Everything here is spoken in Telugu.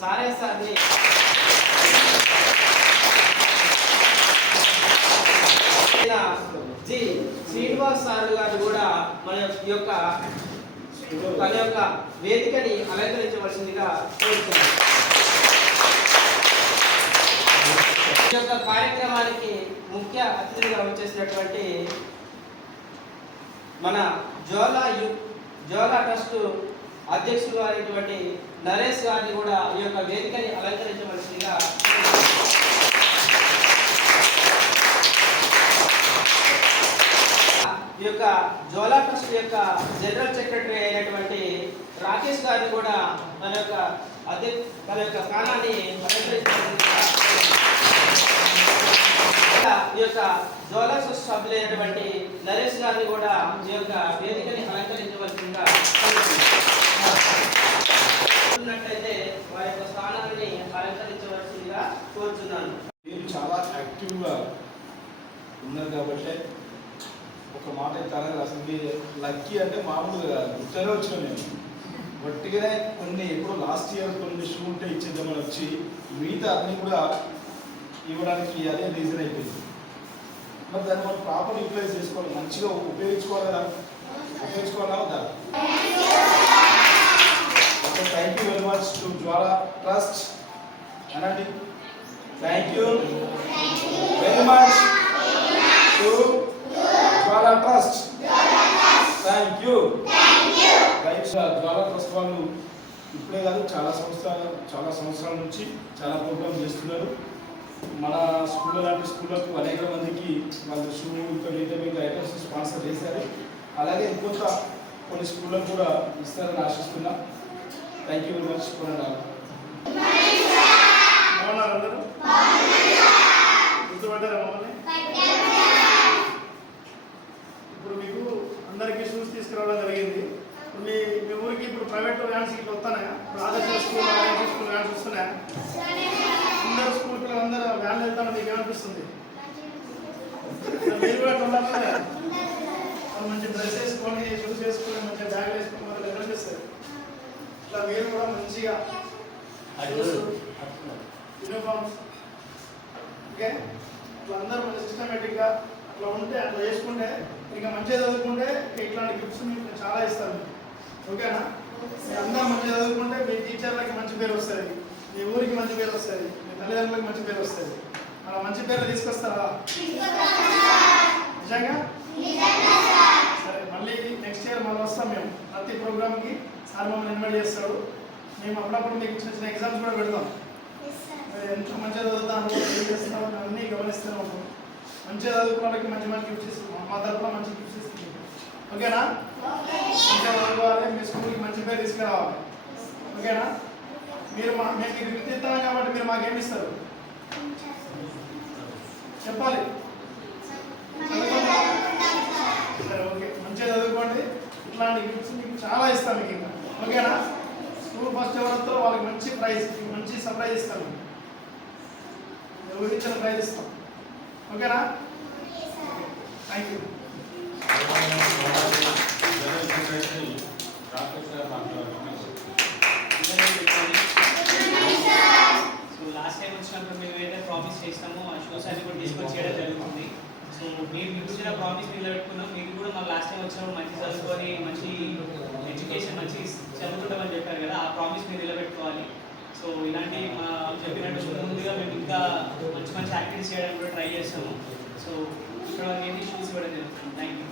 సారే సార్ని జి శ్రీనివాస్ సార్ గారు కూడా మన యొక్క వేదికని అలంకరించవలసిందిగా కోరుతున్నాను. ఈ యొక్క కార్యక్రమానికి ముఖ్య అతిథిగా వచ్చేసినటువంటి మన జోలా ట్రస్ట్ అధ్యక్షులు అయినటువంటి నరేష్ గారిని కూడా ఈ యొక్క వేదికని అలంకరించవలసిందిగా ఈ యొక్క జోలా ట్రస్ట్ యొక్క జనరల్ సెక్రటరీ అయినటువంటి రాకేష్ గారిని కూడా తన యొక్క స్థానాన్ని అలంకరించవలసిందిగా ఈ యొక్క జోలా ట్రస్ట్ సభ్యులైనటువంటి నరేష్ గారిని కూడా ఈ యొక్క వేదికని అలంకరించవలసిందిగా ఉన్నట్లయితే వారి యొక్క స్థానాన్ని అలంకరించవలసిందిగా కోరుతున్నాను. చాలా యాక్టివ్గా ఉన్నారు కాబట్టి ఒక మాట చాలా అసలు లక్కీ అంటే మామూలుగా గుర్తనే వచ్చిన నేను గట్టిగానే కొన్ని ఎప్పుడు లాస్ట్ ఇయర్ కొన్ని షూ ఉంటే ఇచ్చేద్దామని వచ్చి మిగతా అన్నీ కూడా ఇవ్వడానికి అదే రీజన్ అయిపోయింది. మరి దాన్ని మనం ప్రాపర్ యూటిలైజ్ చేసుకోవాలి, మంచిగా ఉపయోగించుకోవాలా వద్దా? Thank you very much to Jwala Trust అనండి. Thank you very much to Jwala Trust. Thank you. Jwala Trust వాళ్ళు ఇప్పుడే కాదు చాలా సంవత్సరాల నుంచి చాలా ప్రోగ్రామ్ చేస్తున్నారు. మన స్కూల్లో లాంటి స్కూళ్ళకు అనేక మందికి వాళ్ళు షూ ఇంకా మిగతా ఐటమ్స్ స్పాన్సర్ చేశారు. అలాగే ఇంకొంత కొన్ని స్కూళ్ళకు కూడా ఇస్తారని ఆశిస్తున్నా. Thank you very much. బాగున్నారు అందరూ? గుర్తుపడ్డారా మమ్మల్ని? ఇప్పుడు మీకు అందరికీ షూస్ తీసుకురావడం జరిగింది. మీ ఊరికి ఇప్పుడు ప్రైవేట్ వ్యాన్స్ ఇట్లా వస్తున్నాయా? ఇప్పుడు ఆదర్శ స్కూల్ స్కూల్ వ్యాన్స్ వస్తున్నాయా? అందరూ స్కూల్ పిల్లలు అందరూ వ్యాన్లు వెళ్తామని మీకు ఏమనిపిస్తుంది? మీరు కూడా ఉండాలి. మంచి డ్రెస్ వేసుకొని షూస్ వేసుకొని మంచిగా బ్యాగ్ వేసుకొని మనకు ఏమనిపిస్తుంది? ఇట్లా మీరు కూడా మంచిగా యూనిఫామ్స్ ఓకే ఇట్లా అందరూ మంచి సిస్టమేటిక్గా అట్లా ఉంటే అట్లా చేసుకుంటే ఇంకా మంచిగా చదువుకుంటే ఇట్లాంటి గిఫ్ట్స్ మీకు చాలా ఇస్తాను. ఓకేనా? మీరు అందరూ మంచిగా చదువుకుంటే మీ టీచర్లకి మంచి పేరు వస్తుంది, మీ ఊరికి మంచి పేరు వస్తుంది, మీ తల్లిదండ్రులకి మంచి పేరు వస్తుంది. అలా మంచి పేరు తీసుకొస్తారా? నిజంగా? సరే, మళ్ళీ నెక్స్ట్ ఇయర్ మళ్ళీ వస్తాం. మేము ప్రతి ప్రోగ్రామ్కి సార్ మమ్మల్ని ఇన్వైట్ చేస్తాడు. మేము అప్పుడప్పుడు మీకు చిన్న చిన్న ఎగ్జామ్స్ కూడా పెడతాం. ఎంత మంచిగా చదువుతాను, ఏం చేస్తామని అన్నీ గమనిస్తూనే ఉంటాం. మంచిగా చదువుకోవడానికి మంచి మంచి గిఫ్ట్స్ ఇస్తాం. మా తరఫున మంచి గిఫ్ట్స్ ఇస్తాం. ఓకేనా? మంచిగా చదువుకోవాలి, మీ స్కూల్కి మంచి పేరు తీసుకురావాలి. ఓకేనా? మీరు మేము మీకు గిఫ్ట్ ఇస్తాం కాబట్టి మీరు మాకేమి ఇస్తారు చెప్పాలి. సరే, ఓకే, మంచిగా చదువుకోండి. ఇట్లాంటి గిఫ్ట్స్ మీకు చాలా ఇస్తాం మీకు ఇంకా. ఓకేనా? స్కూల్ ఫస్ట్ ఎవరితో వాళ్ళకి మంచి ప్రైజ్, మంచి సర్ప్రైజ్ ఇస్తాను. ఊహించిన ప్రైజ్ ఇస్తాం. ఓకేనా? Thank you. So last time వచ్చినప్పుడు మేము ఏదైతే ప్రామిస్ చేస్తామో ఆ షోస్ అన్ని కూడా తీసుకొని చేయడం జరుగుతుంది. సో మీరు ఇచ్చిన ప్రామిస్ మీద పెట్టుకున్నాం. మీరు కూడా మా లాస్ట్ టైం వచ్చినప్పుడు మంచి చదువుకొని మంచి ఎడ్యుకేషన్ మంచి చదువుకుంటామని చెప్పారు కదా, ఆ ప్రామిస్ మీరు నిలబెట్టుకోవాలి. సో ఇలాంటి మా చెప్పినట్టు ముందుగా మేము ఇంకా మంచి మంచి యాక్టివిటీస్ చేయడానికి కూడా ట్రై చేస్తాము. సో ఇక్కడ ఏంటి షూస్ ఇవ్వడం జరుగుతుంది. Thank you.